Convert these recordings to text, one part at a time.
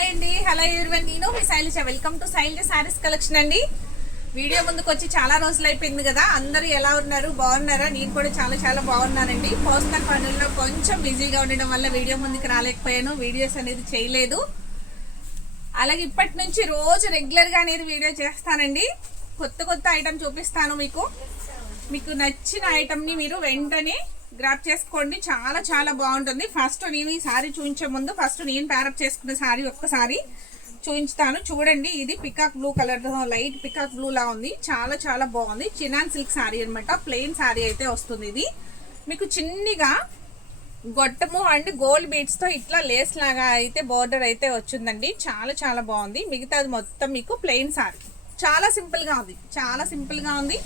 Hi అండి, hello everyone. నేను మీ Shailaja. Welcome to Shailaja sarees collection అండి. వీడియో ముందుకు వచ్చి చాలా రోజులు అయిపోయింది కదా. అందరూ ఎలా ఉన్నారు, బాగున్నారా? నేను కూడా చాలా చాలా బాగున్నానండి. పర్సనల్ పనుల్లో కొంచెం బిజీగా ఉండడం వల్ల వీడియో ముందుకు రాలేకపోయాను, వీడియోస్ అనేది చేయలేదు. అలాగే ఇప్పటి నుంచి రోజు రెగ్యులర్గా అనేది వీడియో చేస్తానండి. కొత్త కొత్త ఐటమ్ చూపిస్తాను మీకు నచ్చిన ఐటమ్ని మీరు వెంటనే గ్రాప్ చేసుకోండి. చాలా చాలా బాగుంటుంది. ఫస్ట్ నేను ఈ సారీ చూపించే ముందు ఫస్ట్ నేను ప్యారప్ చేసుకున్న సారీ ఒక్కసారి చూపించుతాను. చూడండి, ఇది peacock blue colour, light peacock blue లా ఉంది. చాలా చాలా బాగుంది. చినాన్ సిల్క్ సారీ అనమాట. ప్లెయిన్ సారీ అయితే వస్తుంది. ఇది మీకు చిన్నగా గొట్టము అండ్ గోల్డ్ బీడ్స్ తో ఇట్లా లేస్ లాగా అయితే బోర్డర్ అయితే వచ్చిందండి. చాలా చాలా బాగుంది. మిగతాది మొత్తం మీకు ప్లెయిన్ సారీ. చాలా సింపుల్ గా ఉంది, చాలా సింపుల్ గా ఉంది.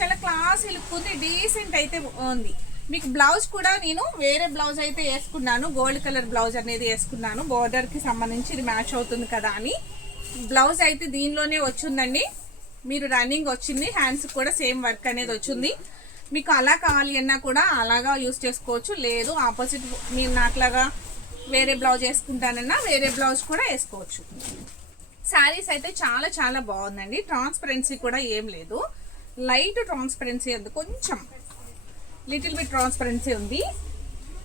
చాలా క్లాస్ లుక్ ఉంది, డీసెంట్ అయితే ఉంది. మీకు బ్లౌజ్ కూడా నేను వేరే బ్లౌజ్ అయితే వేసుకున్నాను. గోల్డ్ కలర్ బ్లౌజ్ అనేది వేసుకున్నాను. బోర్డర్ కి సంబంధించి ఇది మ్యాచ్ అవుతుంది కదా అని. బ్లౌజ్ అయితే దీనిలోనే వచ్చిందండి. మీరు రన్నింగ్ వచ్చింది. హ్యాండ్స్ కూడా సేమ్ వర్క్ అనేది వచ్చింది. మీకు అలా కావాలి అన్నా కూడా అలాగా యూస్ చేసుకోవచ్చు. లేదు ఆపోజిట్ మీరు నాకులాగా వేరే బ్లౌజ్ వేసుకుంటానన్నా వేరే బ్లౌజ్ కూడా వేసుకోవచ్చు. శారీస్ అయితే చాలా చాలా బాగుందండి. ట్రాన్స్పరెన్సీ కూడా ఏం లేదు, లైట్ ట్రాన్స్పరెన్సీ ఉంది, కొంచెం లిటిల్ బిట్ ట్రాన్స్పరెన్సీ ఉంది.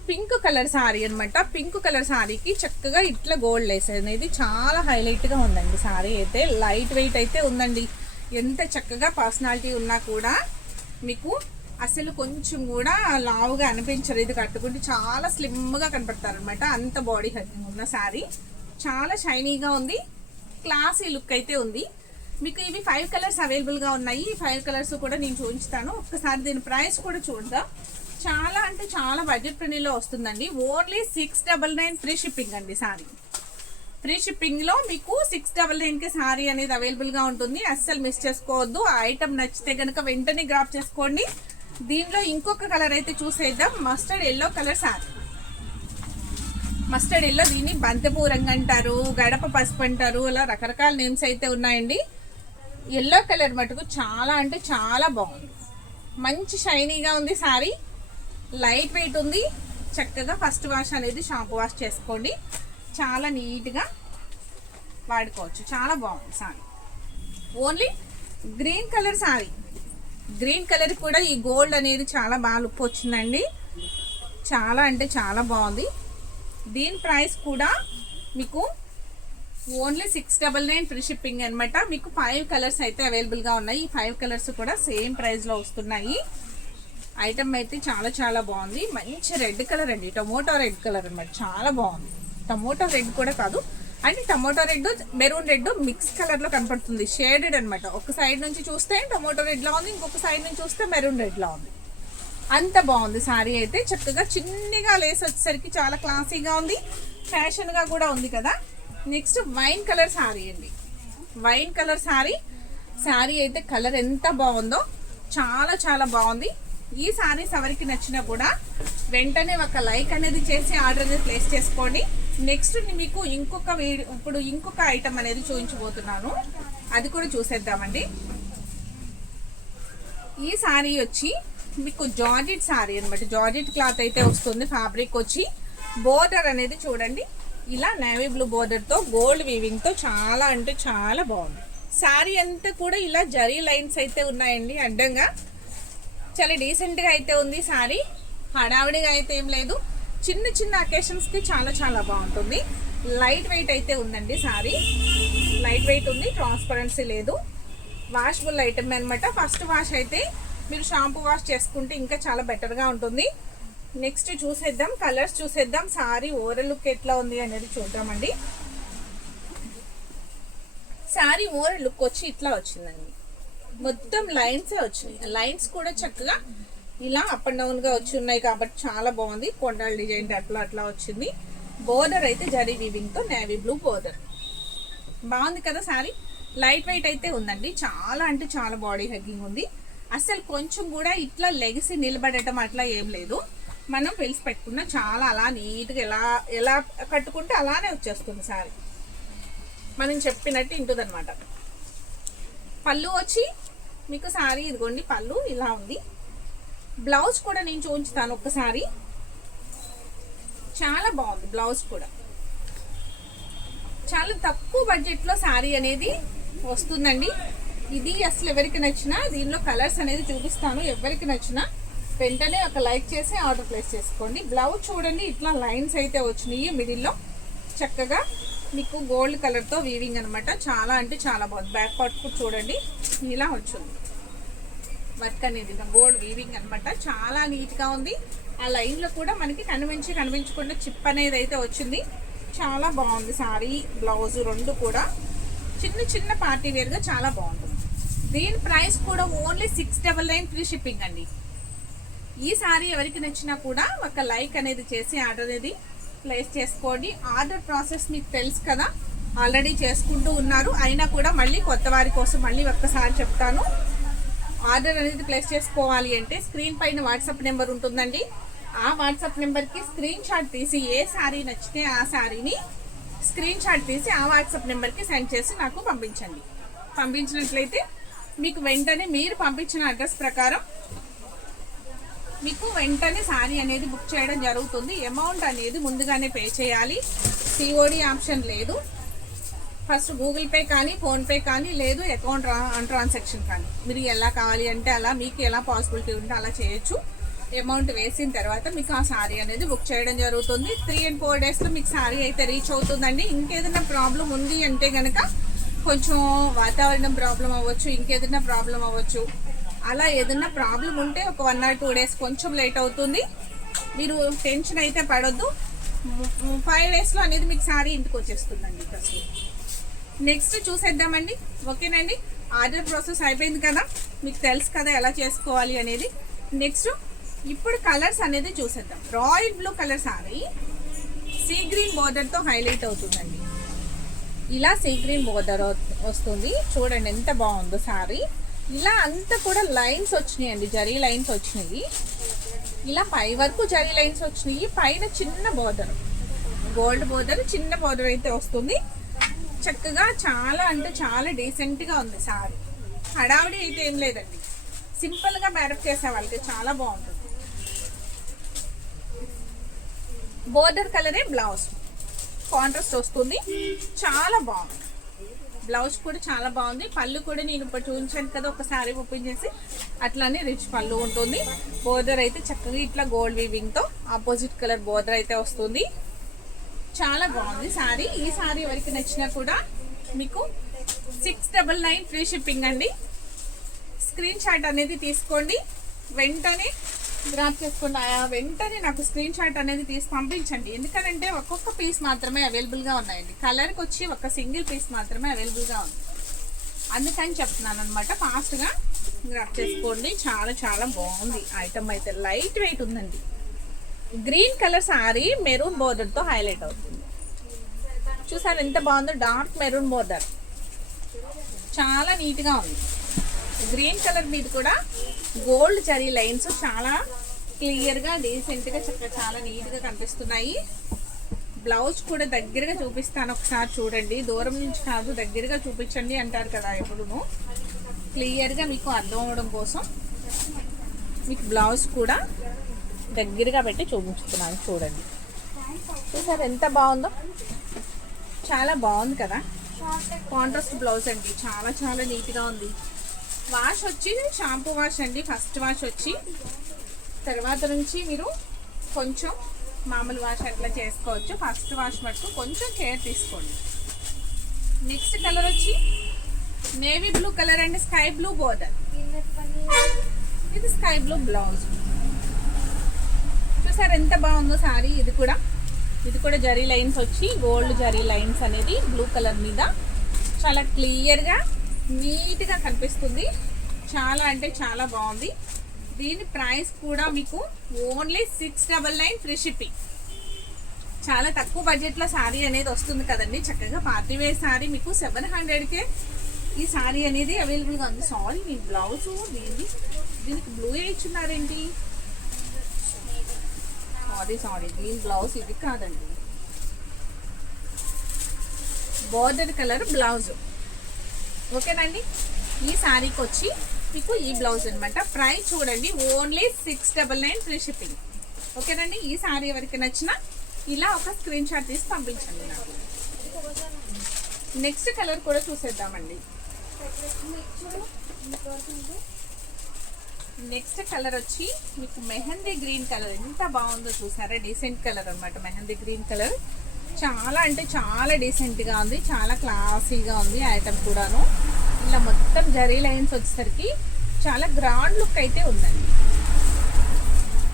పింక్ కలర్ సారీ అనమాట. పింక్ కలర్ సారీకి చక్కగా ఇట్లా గోల్డ్ లేస్ అనేది చాలా హైలైట్గా ఉందండి. సారీ అయితే లైట్ వెయిట్ అయితే ఉందండి. ఎంత చక్కగా పర్సనాలిటీ ఉన్నా కూడా మీకు అసలు కొంచెం కూడా లావుగా అనిపించరు. ఇది కట్టుకుంటే చాలా స్లిమ్గా కనపడతారు అనమాట. అంత బాడీ హగ్గింగ్ ఉన్న సారీ. చాలా షైనీగా ఉంది, క్లాసీ లుక్ అయితే ఉంది. మీకు ఇవి 5 కలర్స్ అవైలబుల్గా ఉన్నాయి. ఈ 5 కలర్స్ కూడా నేను చూపించుతాను. ఒక్కసారి దీని ప్రైస్ కూడా చూద్దాం. చాలా అంటే చాలా బడ్జెట్ ఫ్రెండ్లీలో వస్తుందండి. ఓన్లీ 699 ఫ్రీ షిప్పింగ్ అండి. సారీ ఫ్రీ షిప్పింగ్లో మీకు 699కి సారీ అనేది అవైలబుల్గా ఉంటుంది. అస్సలు మిస్ చేసుకోవద్దు. ఆ ఐటమ్ నచ్చితే కనుక వెంటనే గ్రాప్ చేసుకోండి. దీనిలో ఇంకొక కలర్ అయితే చూసేద్దాం. Mustard yellow colour sorry. Mustard yellow, దీన్ని బంతిపూరంగా అంటారు, గడప పసుపు అంటారు, అలా రకరకాల నేమ్స్ అయితే ఉన్నాయండి. ఎల్లో కలర్ మటుకు చాలా అంటే చాలా బాగుంది. మంచి షైనీగా ఉంది సారీ. లైట్ వెయిట్ ఉంది. చక్కగా ఫస్ట్ వాష్ అనేది షాంపూ వాష్ చేసుకోండి. చాలా నీట్గా వాడుకోవచ్చు. చాలా బాగుంది sorry. Only green colour sorry. Green colour కూడా ఈ గోల్డ్ అనేది చాలా బాగా లుక్ వచ్చిందండి. చాలా అంటే చాలా బాగుంది. దీని ప్రైస్ కూడా మీకు ఓన్లీ 699 ఫ్రీ షిప్పింగ్ అనమాట. మీకు 5 కలర్స్ అయితే అవైలబుల్గా ఉన్నాయి. ఈ 5 కలర్స్ కూడా సేమ్ ప్రైస్లో వస్తున్నాయి. ఐటమ్ అయితే చాలా చాలా బాగుంది. మంచి రెడ్ కలర్ అండి, టమోటో రెడ్ కలర్ అనమాట. చాలా బాగుంది. టమోటో రెడ్ కూడా కాదు అంటే tomato red maroon red mix కలర్లో కనపడుతుంది. షేడెడ్ అనమాట. ఒక సైడ్ నుంచి చూస్తే టమోటో రెడ్లా ఉంది, ఇంకొక సైడ్ నుంచి చూస్తే మెరూన్ రెడ్లా ఉంది. అంత బాగుంది సారీ అయితే. చక్కగా చిన్నగా లేస్ వచ్చేసరికి చాలా క్లాసీగా ఉంది, ఫ్యాషన్గా కూడా ఉంది కదా. నెక్స్ట్ వైన్ కలర్ సారీ అండి. Wine colour sorry. సారీ అయితే కలర్ ఎంత బాగుందో, చాలా చాలా బాగుంది. ఈ సారీస్ ఎవరికి నచ్చినా కూడా వెంటనే ఒక లైక్ అనేది చేసి ఆర్డర్ అనేది ప్లేస్ చేసుకోండి. నెక్స్ట్ మీకు ఇప్పుడు ఇంకొక ఐటమ్ అనేది చూపించబోతున్నాను. అది కూడా చూసేద్దామండి. ఈ సారీ వచ్చి మీకు జార్జెట్ సారీ అనమాట. జార్జెట్ క్లాత్ అయితే వస్తుంది. ఫ్యాబ్రిక్ వచ్చి బోర్డర్ అనేది చూడండి, ఇలా నేవీ బ్లూ బోర్డర్తో గోల్డ్ వీవింగ్తో చాలా అంటే చాలా బాగుంది. సారీ అంతా కూడా ఇలా జరీ లైన్స్ అయితే ఉన్నాయండి అడ్డంగా. చాలా డీసెంట్గా అయితే ఉంది సారీ. హడావిడిగా అయితే ఏం లేదు. చిన్న చిన్న అకేషన్స్కి చాలా చాలా బాగుంటుంది. లైట్ వెయిట్ అయితే ఉందండి సారీ. లైట్ వెయిట్ ఉంది, ట్రాన్స్పరెన్సీ లేదు. వాషబుల్ ఐటమ్ అనమాట. ఫస్ట్ వాష్ అయితే మీరు షాంపూ వాష్ చేసుకుంటే ఇంకా చాలా బెటర్గా ఉంటుంది. నెక్స్ట్ చూసేద్దాం, కలర్స్ చూసేద్దాం. సారీ ఓవరాల్ లుక్ ఎట్లా ఉంది అనేది చూద్దామండి. సారీ ఓవరాల్ లుక్ వచ్చి ఇట్లా వచ్చిందండి. మొత్తం లైన్స్ వచ్చినాయి. లైన్స్ కూడా చక్కగా ఇలా అప్ అండ్ డౌన్గా వచ్చి ఉన్నాయి కాబట్టి చాలా బాగుంది. కొండల డిజైన్ అట్లా అట్లా వచ్చింది. బోర్డర్ అయితే జరీ వీవింగ్తో నేవీ బ్లూ బోర్డర్. బాగుంది కదా సారీ. లైట్ వెయిట్ అయితే ఉందండి. చాలా అంటే చాలా బాడీ హగ్గింగ్ ఉంది. అసలు కొంచెం కూడా ఇట్లా లెగిసి నిలబడటం అట్లా ఏం లేదు. మనం పిలిచి పెట్టుకున్న చాలా అలా నీట్గా ఎలా కట్టుకుంటే అలానే వచ్చేస్తుంది సారీ. మనం చెప్పినట్టు ఇంటుంది అనమాట. పళ్ళు వచ్చి మీకు సారీ ఇదిగోండి, పళ్ళు ఇలా ఉంది. బ్లౌజ్ కూడా నేను చూపించుతాను ఒక్కసారి. చాలా బాగుంది బ్లౌజ్ కూడా. చాలా చాలా తక్కువ బడ్జెట్లో శారీ అనేది వస్తుందండి. ఇది అసలు ఎవరికి నచ్చినా దీనిలో కలర్స్ అనేది చూపిస్తాను. ఎవరికి నచ్చినా వెంటనే ఒక లైక్ చేసి ఆర్డర్ ప్లేస్ చేసుకోండి. బ్లౌజ్ చూడండి, ఇట్లా లైన్స్ అయితే వచ్చినాయి మిడిల్లో. చక్కగా మీకు గోల్డ్ కలర్తో వీవింగ్ అనమాట. చాలా అంటే చాలా బాగుంది. బ్యాక్ పార్ట్ కూడా చూడండి ఇలా వచ్చింది వర్క్ అనేది, గోల్డ్ వీవింగ్ అనమాట. చాలా నీట్గా ఉంది. ఆ లైన్లో కూడా మనకి కనిపించకుండా చిప్ అనేది అయితే వచ్చింది. చాలా బాగుంది శారీ, బ్లౌజ్ రెండు కూడా చిన్న పార్టీ వేర్గా చాలా బాగుంటుంది. దీని ప్రైస్ కూడా ఓన్లీ 699 ఫ్రీ షిప్పింగ్ అండి. ఈ శారీ ఎవరికి నచ్చినా కూడా ఒక లైక్ అనేది చేసి ఆర్డర్ అనేది ప్లేస్ చేసుకోండి. ఆర్డర్ ప్రాసెస్ మీకు తెలుసు కదా, ఆల్రెడీ చేసుకుంటూ ఉన్నారు. అయినా కూడా మళ్ళీ కొత్త వారి కోసం మళ్ళీ ఒక్కసారి చెప్తాను. ఆర్డర్ అనేది ప్లేస్ చేసుకోవాలి అంటే స్క్రీన్ పైన వాట్సాప్ నెంబర్ ఉంటుందండి. ఆ వాట్సాప్ నెంబర్కి స్క్రీన్ షాట్ తీసి ఏ శారీ నచ్చితే ఆ శారీని స్క్రీన్ షాట్ తీసి ఆ వాట్సాప్ నెంబర్కి సెండ్ చేసి నాకు పంపించండి. పంపించినట్లయితే మీకు వెంటనే మీరు పంపించిన అడ్రస్ ప్రకారం మీకు వెంటనే శారీ అనేది బుక్ చేయడం జరుగుతుంది. అమౌంట్ అనేది ముందుగానే పే చేయాలి. సిఓడి ఆప్షన్ లేదు. ఫస్ట్ గూగుల్ పే కానీ ఫోన్పే కానీ లేదు అకౌంట్ ట్రాన్సాక్షన్ కానీ మీరు ఎలా కావాలి అంటే అలా, మీకు ఎలా పాసిబిలిటీ ఉంటే అలా చేయొచ్చు. అమౌంట్ వేసిన తర్వాత మీకు ఆ శారీ అనేది బుక్ చేయడం జరుగుతుంది. 3 and 4 డేస్లో మీకు శారీ అయితే రీచ్ అవుతుందండి. ఇంకేదైనా ప్రాబ్లం ఉంది అంటే కనుక కొంచెం వాతావరణం ప్రాబ్లం అవ్వచ్చు, ఇంకేదైనా ప్రాబ్లం అవ్వచ్చు. అలా ఏదైనా ప్రాబ్లం ఉంటే ఒక 1 or 2 డేస్ కొంచెం లేట్ అవుతుంది. మీరు టెన్షన్ అయితే పడొద్దు. 5 డేస్లో అనేది మీకు శారీ ఇంటికి వచ్చేస్తుందండి. అసలు నెక్స్ట్ చూసేద్దామండి. ఓకేనండి, ఆర్డర్ ప్రాసెస్ అయిపోయింది కదా, మీకు తెలుసు కదా ఎలా చేసుకోవాలి అనేది. నెక్స్ట్ ఇప్పుడు కలర్స్ అనేది చూసేద్దాం. Royal blue colour saree sea green బోర్డర్తో హైలైట్ అవుతుందండి. ఇలా సీ గ్రీన్ బోర్డర్ వస్తుంది. చూడండి ఎంత బాగుందో శారీ. ఇలా అంతా కూడా లైన్స్ వచ్చినాయండి, జరీ లైన్స్ వచ్చినాయి. ఇలా పై వరకు జరీ లైన్స్ వచ్చినాయి. పైన చిన్న బోర్డర్, గోల్డ్ బోర్డర్, చిన్న బోర్డర్ అయితే వస్తుంది. చక్కగా చాలా అంటే చాలా డీసెంట్గా ఉంది శారీ. హడావిడి అయితే ఏం లేదండి. సింపుల్గా మ్యారప్ చేసే వాళ్ళకి చాలా బాగుంటుంది. బోర్డర్ కలరే బ్లౌజ్ కాంట్రాస్ట్ వస్తుంది. చాలా బాగుంది. బ్లౌజ్ కూడా చాలా బాగుంది. పళ్ళు కూడా నేను ఇప్పుడు చూపించాను కదా, ఒకసారి ఓపెన్ చేసి అట్లానే రిచ్ పళ్ళు ఉంటుంది. బోర్డర్ అయితే చక్కగా ఇట్లా గోల్డ్ వీవింగ్తో ఆపోజిట్ కలర్ బోర్డర్ అయితే వస్తుంది. చాలా బాగుంది శారీ. ఈ శారీ ఎవరికి నచ్చినా కూడా మీకు 699 ఫ్రీ షిప్పింగ్ అండి. స్క్రీన్ షాట్ అనేది తీసుకోండి, వెంటనే గ్రాప్ చేసుకోండి. వెంటనే నాకు స్క్రీన్ షాట్ అనేది తీసి పంపించండి. ఎందుకంటే ఒక్కొక్క పీస్ మాత్రమే అవైలబుల్గా ఉన్నాయండి. కలర్కి వచ్చి ఒక సింగిల్ పీస్ మాత్రమే అవైలబుల్గా ఉంది. అందుకని చెప్తున్నాను అనమాట. ఫాస్ట్గా గ్రాప్ చేసుకోండి. చాలా చాలా బాగుంది ఐటమ్ అయితే. లైట్ వెయిట్ ఉందండి. గ్రీన్ కలర్ శారీ మెరూన్ బోర్డర్తో హైలైట్ అవుతుంది. చూసారు ఎంత బాగుందో, డార్క్ మెరూన్ బోర్డర్ చాలా నీట్గా ఉంది. గ్రీన్ కలర్ మీద కూడా గోల్డ్ జరీ లైన్స్ చాలా క్లియర్గా డీసెంట్గా చక్కగా చాలా నీట్గా కనిపిస్తున్నాయి. బ్లౌజ్ కూడా దగ్గరగా చూపిస్తాను, ఒకసారి చూడండి. దూరం నుంచి కాదు, దగ్గరగా చూపించండి అంటారు కదా ఎప్పుడును. క్లియర్గా మీకు అర్థం అవడం కోసం మీకు బ్లౌజ్ కూడా దగ్గరగా పెట్టి చూపించుతున్నాను. చూడండి, చూసారు ఎంత బాగుందో. చాలా బాగుంది కదా. కాంట్రాస్ట్ బ్లౌజ్ అండి. చాలా చాలా నీట్గా ఉంది. వాష్ వచ్చి షాంపూ వాష్ అండి. ఫస్ట్ వాష్ వచ్చి తర్వాత నుంచి మీరు కొంచెం మామూలు వాష్ అట్లా చేసుకోవచ్చు. ఫస్ట్ వాష్ మటుకు కొంచెం కేర్ తీసుకోండి. నెక్స్ట్ కలర్ వచ్చి నేవీ బ్లూ కలర్ అండి. స్కై బ్లూ బోర్డర్, ఇది స్కై బ్లూ బ్లౌజ్. చూసారు ఎంత బాగుందో శారీ. ఇది కూడా జరీ లైన్స్ వచ్చి గోల్డ్ జరీ లైన్స్ అనేది బ్లూ కలర్ మీద చాలా క్లియర్గా నీట్గా కనిపిస్తుంది. చాలా అంటే చాలా బాగుంది. దీని ప్రైస్ కూడా మీకు ఓన్లీ 699 ఫ్రీ షిప్పింగ్. చాలా తక్కువ బడ్జెట్లో శారీ అనేది వస్తుంది కదండి. చక్కగా పార్టీ వేర్ శారీ మీకు 700కే ఈ శారీ అనేది అవైలబుల్గా ఉంది. సారీ, మీ బ్లౌజు దీనికి బ్లూ ఇచ్చున్నారేంటి? సారీ, దీని బ్లౌజ్ ఇది కాదండి. Border colour blouse. ఓకేనండి, ఈ శారీకి వచ్చి మీకు ఈ బ్లౌజ్ అనమాట. ప్రైస్ చూడండి ఓన్లీ 699 ఫ్రీ షిప్పింగ్. ఓకేనండి, ఈ శారీ ఎవరికి నచ్చినా ఇలా ఒక స్క్రీన్ షాట్ తీసి పంపించండి నాకు. నెక్స్ట్ కలర్ కూడా చూసేద్దామండి. నెక్స్ట్ కలర్ వచ్చి మీకు మెహందీ గ్రీన్ కలర్. ఎంత బాగుందో చూసారా, డీసెంట్ కలర్ అనమాట. మెహందీ గ్రీన్ కలర్ చాలా అంటే చాలా డీసెంట్గా ఉంది, చాలా క్లాసీగా ఉంది ఐటమ్ కూడాను. ఇలా మొత్తం జరీ లైన్స్ వచ్చేసరికి చాలా గ్రాండ్ లుక్ అయితే ఉందండి.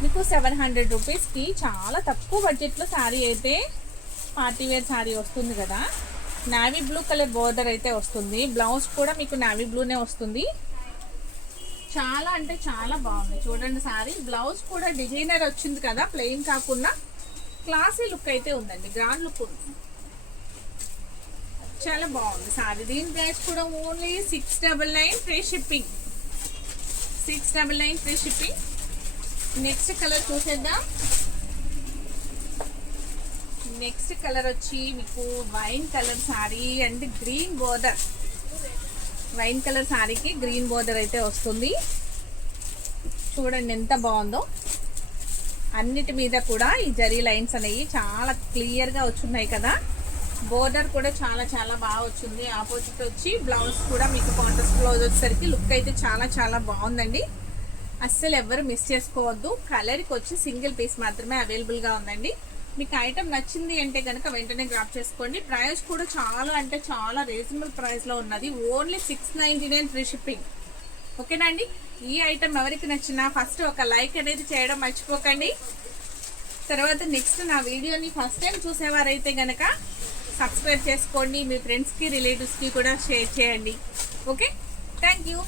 మీకు 700 రూపీస్కి చాలా తక్కువ బడ్జెట్లో శారీ అయితే పార్టీ వేర్ శారీ వస్తుంది కదా. నావీ బ్లూ కలర్ బోర్డర్ అయితే వస్తుంది. బ్లౌజ్ కూడా మీకు నావీ బ్లూనే వస్తుంది. చాలా అంటే చాలా బాగుంది చూడండి శారీ. బ్లౌజ్ కూడా డిజైనర్ వచ్చింది కదా, ప్లెయిన్ కాకుండా క్లాసీ లుక్ అయితే ఉందండి, గ్రాండ్ లుక్ ఉంది. చాలా బాగుంది శారీ. దీని ప్రైస్ కూడా only 699 free shipping. 699 free shipping. Next colour చూసేద్దాం. నెక్స్ట్ కలర్ వచ్చి మీకు wine colour sari and green border. Wine colour శారీకి గ్రీన్ బోర్డర్ అయితే వస్తుంది. చూడండి ఎంత బాగుందో. అన్నిటి మీద కూడా ఈ జరీ లైన్స్ అనేవి చాలా క్లియర్గా వచ్చున్నాయి కదా. బోర్డర్ కూడా చాలా చాలా బాగా వచ్చింది. ఆపోజిట్ వచ్చి బ్లౌజ్ కూడా మీకు కాంట్రాస్ట్ బ్లౌజ్ వచ్చేసరికి లుక్ అయితే చాలా చాలా బాగుందండి. అస్సలు ఎవరు మిస్ చేసుకోవద్దు. కలర్కి వచ్చి సింగిల్ పీస్ మాత్రమే అవైలబుల్గా ఉందండి. మీకు ఐటమ్ నచ్చింది అంటే కనుక వెంటనే గ్రాప్ చేసుకోండి. ప్రైస్ కూడా చాలా అంటే చాలా రీజనబుల్ ప్రైస్లో ఉన్నది. Only 699 free shipping. ఓకేనా అండి. ఈ ఐటమ్ ఎవరికి నచ్చినా ఫస్ట్ ఒక లైక్ అనేది చేయడం మర్చిపోకండి. తర్వాత నెక్స్ట్ నా వీడియోని ఫస్ట్ టైం చూసేవారైతే కనుక సబ్స్క్రైబ్ చేసుకోండి. మీ ఫ్రెండ్స్కి రిలేటివ్స్కి కూడా షేర్ చేయండి. Okay, thank you.